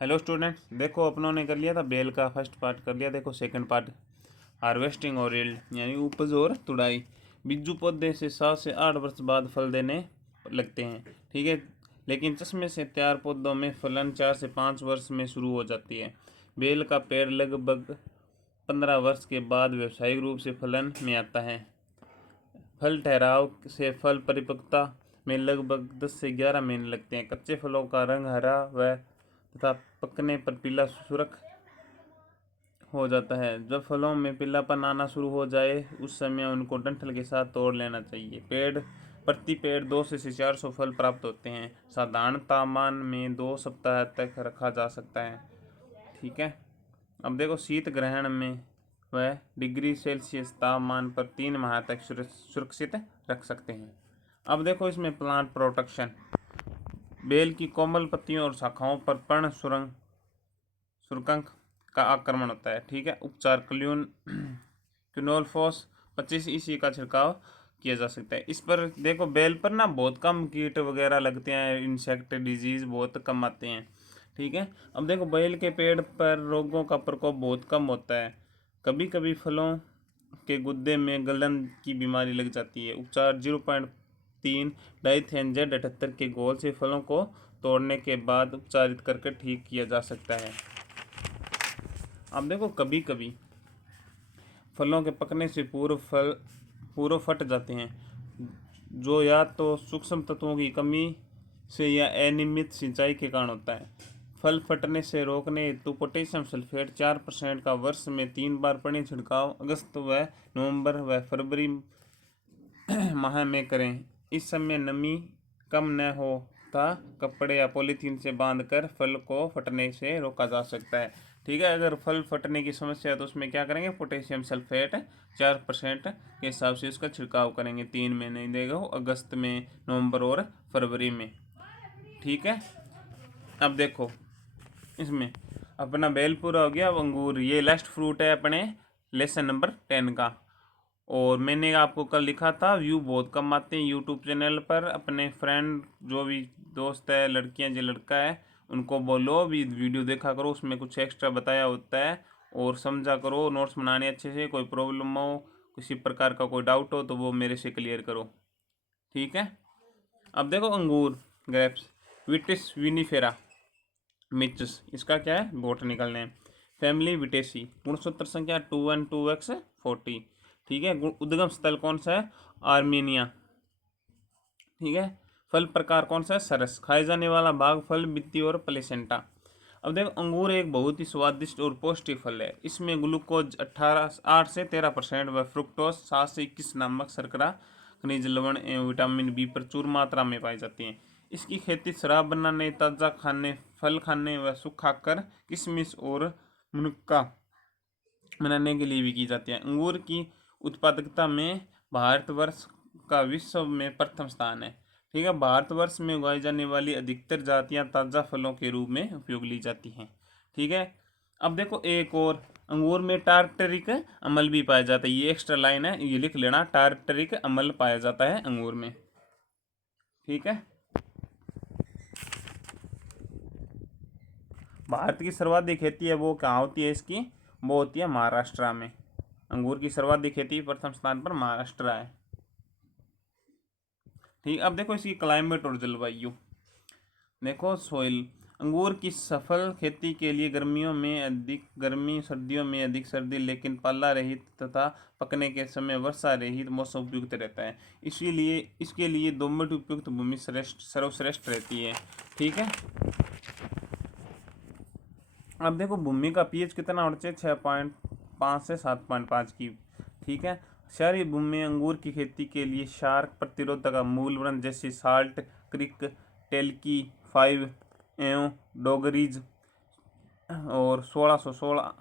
Hello students, देखो अपनों ने कर लिया था बेल का फर्स्ट पार्ट कर लिया। देखो सेकंड पार्ट हार्वेस्टिंग और यील्ड यानी उपज और तुड़ाई। बिज्जू पौधे से 7 से 8 वर्ष बाद फल देने लगते हैं, ठीक है। लेकिन चश्मे से तैयार पौधों में फलन 4 से 5 वर्ष में शुरू हो जाती है। बेल का पेड़ लगभग 15 वर्ष के बाद व्यावसायिक रूप से फलन में आता है। फल ठहराव से फल परिपक्वता में लगभग 10 से 11 महीने लगते हैं। कच्चे फलों का रंग हरा व तथा पकने पर पीला सुर्ख हो जाता है। जब फलों में पीलापन आना शुरू हो जाए उस समय उनको डंठल के साथ तोड़ लेना चाहिए। प्रति पेड़ 200 से 400 फल प्राप्त होते हैं। साधारण तापमान में 2 सप्ताह तक रखा जा सकता है, ठीक है। अब देखो शीत ग्रहण में वह डिग्री सेल्सियस तापमान पर 3 माह तक सुरक्षित रख सकते हैं। अब देखो इसमें प्लांट प्रोटेक्शन। बेल की कोमल पत्तियों और शाखाओं पर पर्ण सुरकंक का आक्रमण होता है, ठीक है। उपचार क्विनोलफोस 25 EC का छिड़काव किया जा सकता है। इस पर देखो बेल पर ना बहुत कम कीट वगैरह लगते हैं, इंसेक्ट डिजीज बहुत कम आते हैं, ठीक है। अब देखो बेल के पेड़ पर रोगों का प्रकोप बहुत कम होता है। कभी कभी फलों के गुद्दे में गलन की बीमारी लग जाती है। उपचार 0.3 डाइथेनजेड 78 के घोल से फलों को तोड़ने के बाद उपचारित करके ठीक किया जा सकता है। अब देखो कभी कभी फलों के पकने से पूर्व फट जाते हैं, जो या तो सूक्ष्म तत्वों की कमी से या अनियमित सिंचाई के कारण होता है। फल फटने से रोकने हेतु पोटेशियम सल्फेट 4% का वर्ष में 3 बार पानी छिड़काव अगस्त व नवंबर व फरवरी माह में करें। इस समय नमी कम न हो तथा कपड़े या पॉलीथीन से बांधकर फल को फटने से रोका जा सकता है, ठीक है। अगर फल फटने की समस्या है तो उसमें क्या करेंगे, पोटेशियम सल्फेट 4% के हिसाब से उसका छिड़काव करेंगे। 3 महीने देगा अगस्त में, नवंबर और फरवरी में, ठीक है। अब देखो इसमें अपना बेल पूरा हो गया। अब अंगूर, ये लास्ट फ्रूट है अपने लेसन नंबर 10 का। और मैंने आपको कल लिखा था व्यू बहुत कम आते हैं यूट्यूब चैनल पर। अपने फ्रेंड जो भी दोस्त है, लड़कियां जो लड़का है, उनको बोलो भी वीडियो देखा करो, उसमें कुछ एक्स्ट्रा बताया होता है। और समझा करो, नोट्स बनाने अच्छे से। कोई प्रॉब्लम हो, किसी प्रकार का कोई डाउट हो तो वो मेरे से क्लियर करो, ठीक है। अब देखो अंगूर, ग्रेप्स, विटिस विनिफेरा मिचस, इसका क्या है, बोटनिकल नेम। फैमिली विटेसी। गुणसूत्र संख्या 212x40, ठीक है। उद्गम स्थल कौन सा है, आर्मीनिया, ठीक है। फल प्रकार कौन सा है, सरस। खाए जाने वाला भाग फल, बित्ती और प्लेसेंटा। अब देखो अंगूर एक बहुत ही स्वादिष्ट और पौष्टिक फल है। इसमें ग्लूकोज 8 से 13% व फ्रुक्टोज 7 से 21 नामक शर्करा, खनिज लवण एवं विटामिन बी प्रचुर मात्रा में पाई जाती हैं। इसकी खेती शराब बनाने, ताज़ा खाने, फल खाने व सुखाकर किशमिश और मुनक्का बनाने के लिए भी की जाती है। अंगूर की उत्पादकता में भारतवर्ष का विश्व में प्रथम स्थान है, ठीक है। भारतवर्ष में उगाई जाने वाली अधिकतर जातियां ताज़ा फलों के रूप में उपयोग ली जाती हैं, ठीक है। अब देखो एक और, अंगूर में टार्टरिक अम्ल भी पाया जाता है। ये एक्स्ट्रा लाइन है, ये लिख लेना, टार्टरिक अम्ल पाया जाता है अंगूर में, ठीक है। भारत की सर्वाधिक खेती है वो कहाँ होती है इसकी, वो होती है महाराष्ट्र में। अंगूर की सर्वाधिक खेती प्रथम स्थान पर महाराष्ट्र है, ठीक। अब देखो इसकी क्लाइमेट और जलवायु। देखो सोइल, अंगूर की सफल खेती के लिए गर्मियों में अधिक गर्मी, सर्दियों में अधिक सर्दी, लेकिन पाला रहित तथा पकने के समय वर्षा रहित मौसम उपयुक्त रहता है। इसीलिए इसके लिए दोमट उपयुक्त भूमि सर्वश्रेष्ठ रहती है, ठीक है। अब देखो भूमि का पीएच कितना होना चाहिए, 6.5 से 7.5 की, ठीक है। शहरी भूमि में अंगूर की खेती के लिए शार्क प्रतिरोधक मूल वृक्ष जैसे साल्ट क्रिक, टेल्की 5 एवं डोगरीज और 1616,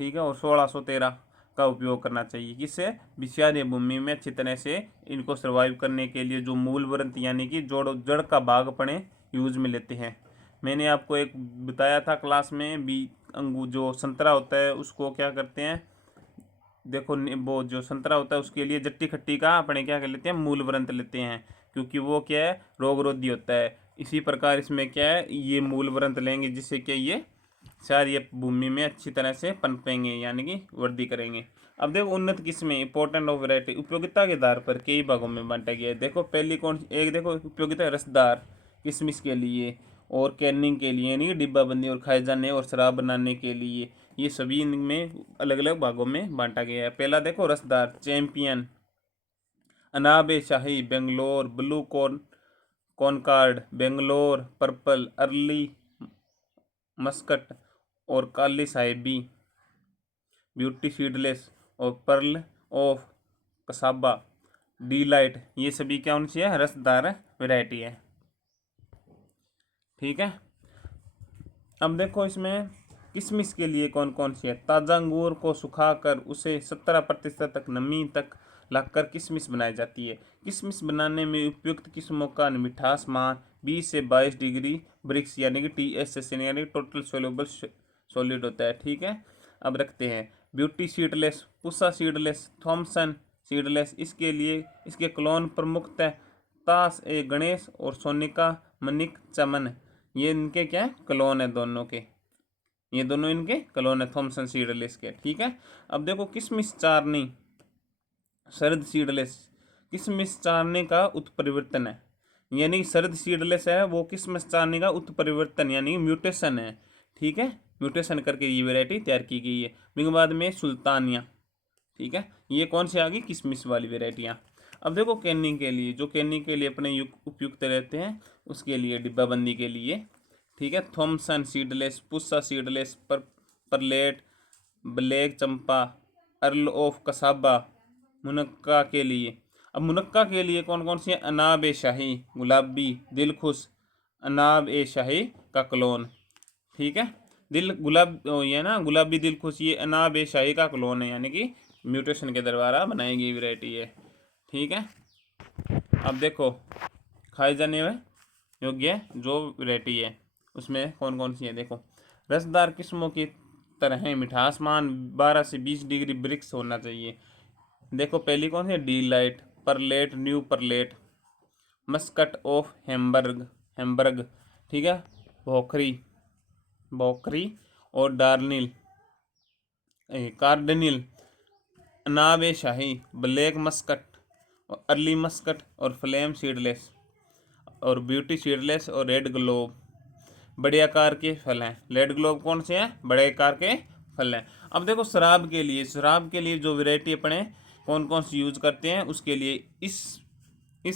ठीक है, और 1613 का उपयोग करना चाहिए। किससे, विषारी भूमि में अच्छी तरह से इनको सर्वाइव करने के लिए जो मूल वृक्ष यानी कि जड़ का भाग अपने यूज में लेते हैं। मैंने आपको एक बताया था क्लास में भी, अंगूर जो संतरा होता है उसको क्या करते हैं, देखो वो जो संतरा होता है उसके लिए जट्टी खट्टी का अपने क्या कर लेते हैं, मूल व्रंत लेते हैं, क्योंकि वो क्या है, रोग रोधी होता है। इसी प्रकार इसमें क्या है, ये मूल व्रंत लेंगे जिससे कि ये क्षारीय भूमि में अच्छी तरह से पनपेंगे यानी कि वृद्धि करेंगे। अब देखो उन्नत किस्में, इंपॉर्टेंट ऑफ वैरायटी, उपयोगिता के आधार पर कई भागों में बांटा गया है। देखो पहली एक देखो उपयोगिता है रसदार किशमिश के लिए और कैनिंग के लिए यानी कि डिब्बाबंदी और खाए जाने और शराब बनाने के लिए, ये सभी इनमें अलग अलग भागों में बांटा गया है। पहला देखो रसदार champion, Anabe Shahi Bangalore, blue Concord Bangalore, purple early muscat और काली साहिबी, ब्यूटी सीडलेस और पर्ल ऑफ कसाबा, डीलाइट, ये सभी क्या होनी चाहिए, रसदार वैरायटी है। ठीक है। अब देखो इसमें किशमिश के लिए कौन कौन सी है। ताज़ा अंगूर को सुखाकर उसे 17% तक नमी तक लाकर किशमिश बनाई जाती है। किशमिश बनाने में उपयुक्त किस्मों का मिठास मान 20 से 22 डिग्री ब्रिक्स यानी कि TSS यानी टोटल सोल्यूबल सॉलिड होता है। ठीक है। अब रखते हैं beauty seedless, Pusa seedless, Thompson seedless. इसके लिए इसके क्लोन प्रमुखतः तास ए गणेश और सोनिका मनिक चमन, ये इनके क्या है, क्लोन है दोनों के, ये दोनों इनके क्लोन है थॉमसन सीडलेस के। ठीक है। अब देखो किशमिश चारनी शरद सीडलेस, किशमिश चारनी का उत्परिवर्तन है, यानी शरद सीडलेस है वो किशमिश चारनी का उत्परिवर्तन यानी म्यूटेशन है। ठीक है। म्यूटेशन करके ये वैरायटी तैयार की गई है। उसके बाद में सुल्तानिया। ठीक है। ये कौन सी आ गई, किशमिश वाली वैरायटियाँ। अब देखो कैनिंग के लिए, जो कैनिंग के लिए अपने उपयुक्त रहते हैं उसके लिए डिब्बाबंदी के लिए। ठीक है। Thompson seedless, Pusa seedless, Perlette, black Champa, pearl of Csaba, मुनक्का के लिए। अब मुनक्का के लिए कौन कौन सी है, अनाब ए शाही, गुलाबी, दिलखुश, अनाब ए शाही का क्लोन। ठीक है। दिल गुलाब ये ना गुलाबी दिलखुश, ये अनाब ए शाही का क्लोन है यानी कि म्यूटेशन के द्वारा बनाई गई वैरायटी है। ठीक है। अब देखो खाए जाने में योग्य जो वैरायटी है उसमें कौन कौन सी है। देखो रसदार किस्मों की तरह मिठास मान 12 से 20 डिग्री ब्रिक्स होना चाहिए। देखो पहली कौन सी है, delight, Perlette, new Perlette, muscat of Hamburg Hamburg. ठीक है। भोखरी भोखरी और डार्निल cardinal, Anab e Shahi, black muscat और अर्ली मस्कट और फ्लेम सीडलेस और ब्यूटी सीडलेस और रेड ग्लोब, बड़े आकार के फल हैं। रेड ग्लोब कौन से हैं, बड़े आकार के फल हैं। अब देखो शराब के लिए, शराब के लिए जो वैरायटी अपने कौन कौन सी यूज करते हैं उसके लिए इस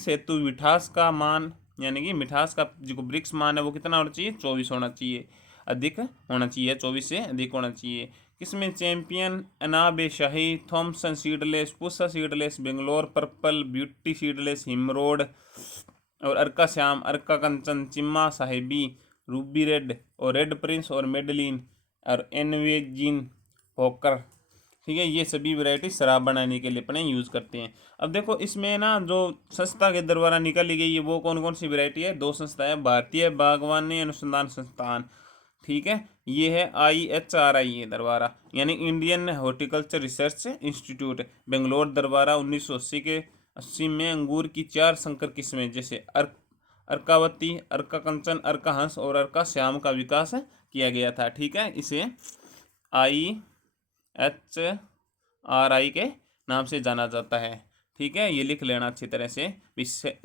हेतु मिठास का मान यानी कि मिठास का जो ब्रिक्स मान है वो कितना होना चाहिए, 24 होना चाहिए, अधिक होना चाहिए, 24 से अधिक होना चाहिए। किसमें champion, Anab e Shahi, Thompson seedless, Pusa seedless, Bangalore purple, beauty seedless, Himrod और अर्का श्याम, अर्का कंचन, चिम्मा साहिबी, रूबी रेड और रेड प्रिंस और मेडलिन और एनवेजिन होकर। ठीक है। ये सभी वैरायटी शराब बनाने के लिए अपने यूज़ करते हैं। अब देखो इसमें ना जो संस्था के द्वारा निकाली गई है वो कौन कौन सी वैरायटी है, दो संस्था है, भारतीय बागवानी अनुसंधान संस्थान। ठीक है। ये है IHRI है दरबारा यानी Indian horticulture research institute Bangalore दरबारा। 1980 में अंगूर की 4 संकर किस्में जैसे अर्कावती, अर्का कंचन, अर्का हंस और अर्का श्याम का विकास किया गया था। ठीक है। इसे IHRI के नाम से जाना जाता है। ठीक है। ये लिख लेना अच्छी तरह से।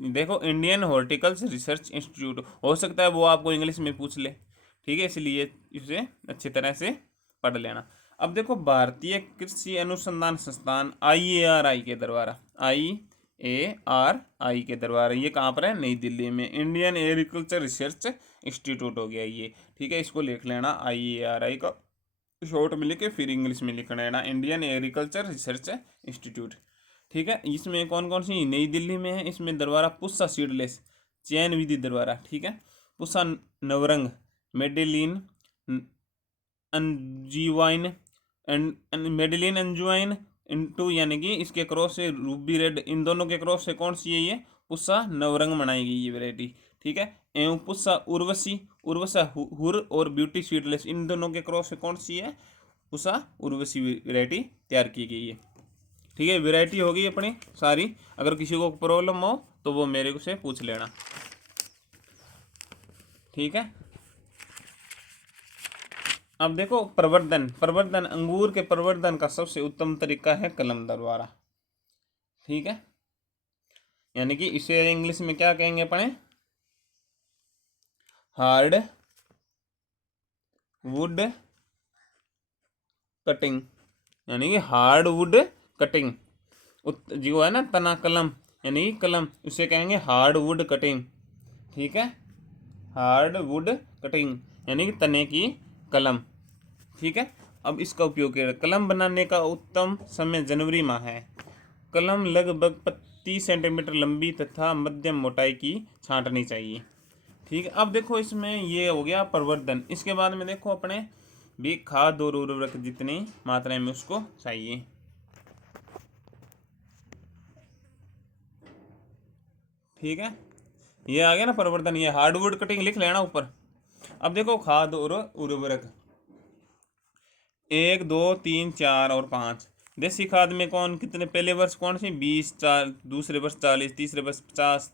देखो इंडियन हॉर्टिकल्चर रिसर्च इंस्टीट्यूट, हो सकता है वो आपको इंग्लिश में पूछ ले। ठीक है। इसलिए इसे अच्छी तरह से पढ़ लेना। अब देखो भारतीय कृषि अनुसंधान संस्थान IARI के द्वारा, IARI के द्वारा, ये कहाँ पर है, नई दिल्ली में, इंडियन एग्रीकल्चर रिसर्च इंस्टीट्यूट हो गया ये। ठीक है। इसको लिख लेना IARI का शॉर्ट में लिखे फिर इंग्लिश में लिख लेना, इंडियन एग्रीकल्चर रिसर्च इंस्टीट्यूट। ठीक है। इसमें कौन कौन सी, नई दिल्ली में है। इसमें दरबारा पुस्सा सीडलेस, चयन विधि दरबारा। ठीक है। Puasa Navrang, Madeline अंजुवाइन Madeline अंजुवाइन into यानी कि इसके क्रॉस से रूबी रेड, इन दोनों के क्रॉस से कौन सी है ये, पुस्सा नवरंग बनाई गई ये वैरायटी। ठीक है। एवं पुस्सा उर्वशी, उर्वसा हुर और ब्यूटी सीडलेस, इन दोनों के क्रॉस से कौन सी है, पुस्सा उर्वशी वैरायटी तैयार की गई है। ठीक है। वैरायटी होगी अपनी सारी। अगर किसी को प्रॉब्लम हो तो वो मेरे से पूछ लेना। ठीक है। अब देखो प्रवर्धन, प्रवर्धन अंगूर के प्रवर्धन का सबसे उत्तम तरीका है कलम द्वारा। ठीक है, यानी कि इसे इंग्लिश में क्या कहेंगे अपने, हार्ड वुड कटिंग, यानी कि हार्ड वुड कटिंग। जो है ना तना कलम, यानी कि कलम, उसे कहेंगे हार्ड वुड कटिंग। ठीक है, हार्ड वुड कटिंग यानी कि तने की कलम। ठीक है, अब इसका उपयोग किया, कलम बनाने का उत्तम समय जनवरी माह है। कलम लगभग 30 सेंटीमीटर लंबी तथा मध्यम मोटाई की छांटनी चाहिए। ठीक है, अब देखो इसमें ये हो गया प्रवर्धन। इसके बाद में देखो अपने भी खाद और उर्वरक जितनी मात्रा में उसको चाहिए। ठीक है, ये आ गया ना प्रवर्धन, ये हार्डवुड कटिंग लिख लेना ऊपर। अब देखो खाद और उर्वरक 1 2 3 4 और 5। देसी खाद में कौन कितने, पहले वर्ष कौन सी 20, दूसरे वर्ष 40, तीसरे वर्ष 50,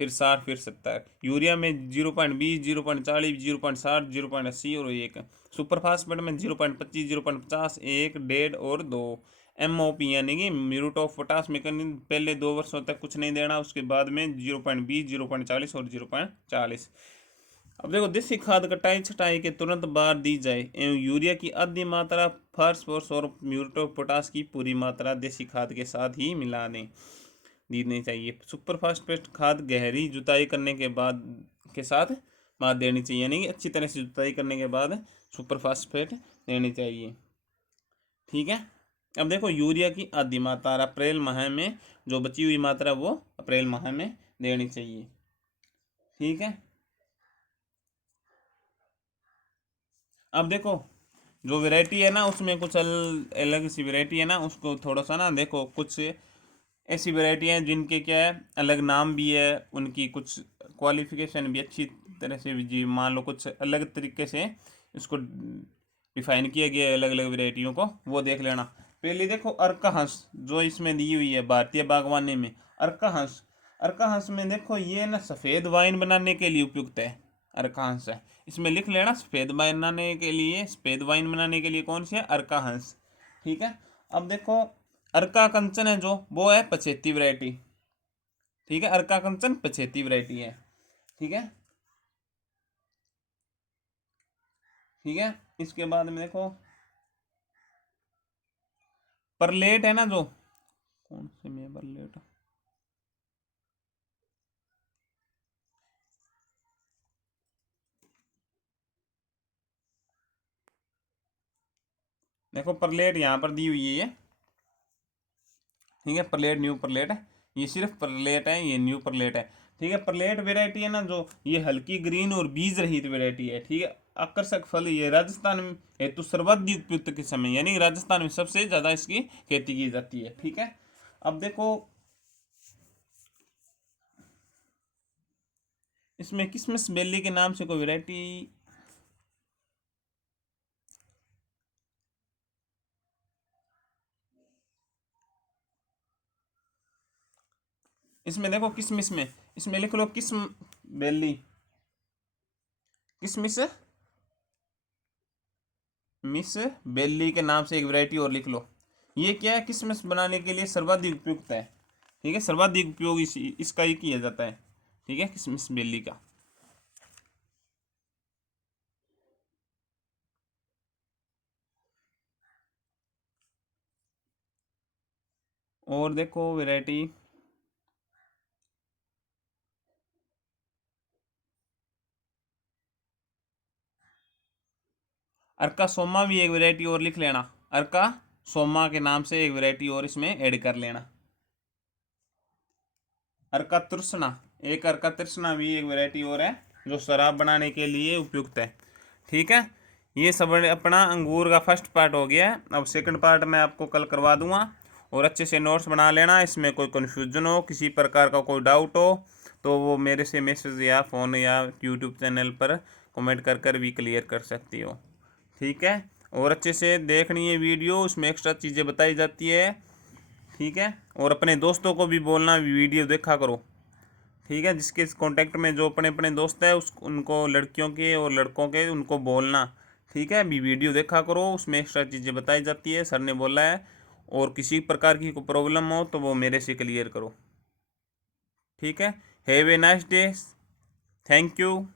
फिर 60, फिर 70। यूरिया में 0.20, 0.40, 0.60, 0.80 और 1। सुपर फास्फेट में 0.25, 0.50, 1, 1.5 और 2। MOP यानी कि म्यूरेट ऑफ पोटाश मैकेनिज्म, पहले 2 वर्षों तक कुछ नहीं देना, उसके बाद में 0.20, 0.40 और 0.40। अब देखो देसी खाद कटाई छटाई के तुरंत बाद दी जाए एवं यूरिया की आधी मात्रा, फास्फोरस और म्यूरेट ऑफ पोटाश की पूरी मात्रा देसी खाद के साथ ही मिला दें, देनी चाहिए। सुपर फास्फेट खाद गहरी जुताई करने के बाद के साथ बाद देनी चाहिए, यानी कि अच्छी तरह से जुताई करने के बाद सुपर फास्फेट देनी चाहिए। ठीक है, अब देखो यूरिया की आधी मात्रा अप्रैल माह में, जो बची हुई मात्रा वो अप्रैल माह में देनी चाहिए। ठीक है, अब देखो जो वैरायटी है ना उसमें कुछ अलग सी वैरायटी है ना, उसको थोड़ा सा ना देखो, कुछ ऐसी वैरायटी हैं जिनके क्या है अलग नाम भी है, उनकी कुछ क्वालिफिकेशन भी अच्छी तरह से जी, मान लो कुछ अलग तरीके से इसको डिफाइन किया गया है अलग अलग वैरायटियों को, वो देख लेना। पहले देखो अर्का हंस जो इसमें दी हुई है भारतीय बागवानी में, अर्का हंस। अर्का हंस में देखो ये ना सफ़ेद वाइन बनाने के लिए उपयुक्त है, अर्का हंस है। इसमें लिख लेना सफ़ेद वाइन बनाने के लिए, सफ़ेद वाइन बनाने के लिए कौन सी है, अर्का हंस। ठीक है, अब देखो अर्का कंचन है जो, वो है पछेती वैरायटी। ठीक है, अर्का कंचन पछेती वैरायटी है। ठीक है, ठीक है, इसके बाद में देखो परलेट है ना, जो कौन से में परलेट, देखो परलेट यहाँ पर दी हुई है ये। ठीक है, परलेट न्यू परलेट है, ये सिर्फ परलेट है, ये न्यू परलेट है। ठीक है, परलेट वेराइटी है ना जो, ये हल्की ग्रीन और बीज रहित वेराइटी है। ठीक है, आकर्षक फल, ये राजस्थान में हेतु सर्वाधिक उपयुक्त किस्म है, यानी राजस्थान में सबसे ज़्यादा इसकी खेती की जाती है। ठीक है, अब देखो इसमें किसमिस बेली के नाम से कोई वेराइटी, इसमें देखो किसमिस में, इसमें लिख लो किस्म बेली, किसमिस मिस बेली के नाम से एक वैरायटी और लिख लो। ये क्या है, किसमिस बनाने के लिए सर्वाधिक उपयुक्त है। ठीक है, सर्वाधिक उपयोग इसका ही किया जाता है। ठीक है, किसमिस बेली का। और देखो वैरायटी अर्का सोमा भी एक वैरायटी और लिख लेना, अर्का सोमा के नाम से एक वैरायटी और इसमें ऐड कर लेना। अर्का तृष्णा, एक अर्का तृष्णा भी एक वैरायटी और है जो शराब बनाने के लिए उपयुक्त है। ठीक है, ये सब अपना अंगूर का फर्स्ट पार्ट हो गया है। अब सेकंड पार्ट मैं आपको कल करवा दूंगा, और अच्छे से नोट्स बना लेना। इसमें कोई कन्फ्यूजन हो, किसी प्रकार का कोई डाउट हो, तो वो मेरे से मैसेज या फ़ोन या यूट्यूब चैनल पर कमेंट कर कर भी क्लियर कर सकती हो। ठीक है, और अच्छे से देखनी है वीडियो, उसमें एक्स्ट्रा चीज़ें बताई जाती है। ठीक है, और अपने दोस्तों को भी बोलना वीडियो देखा करो। ठीक है, जिसके कांटेक्ट में जो अपने अपने दोस्त है उस उनको लड़कियों के और लड़कों के उनको बोलना। ठीक है, अभी वीडियो देखा करो, उसमें एक्स्ट्रा चीज़ें बताई जाती है, सर ने बोला है। और किसी प्रकार की कोई प्रॉब्लम हो तो वो मेरे से क्लियर करो। ठीक है, have a nice day, thank you.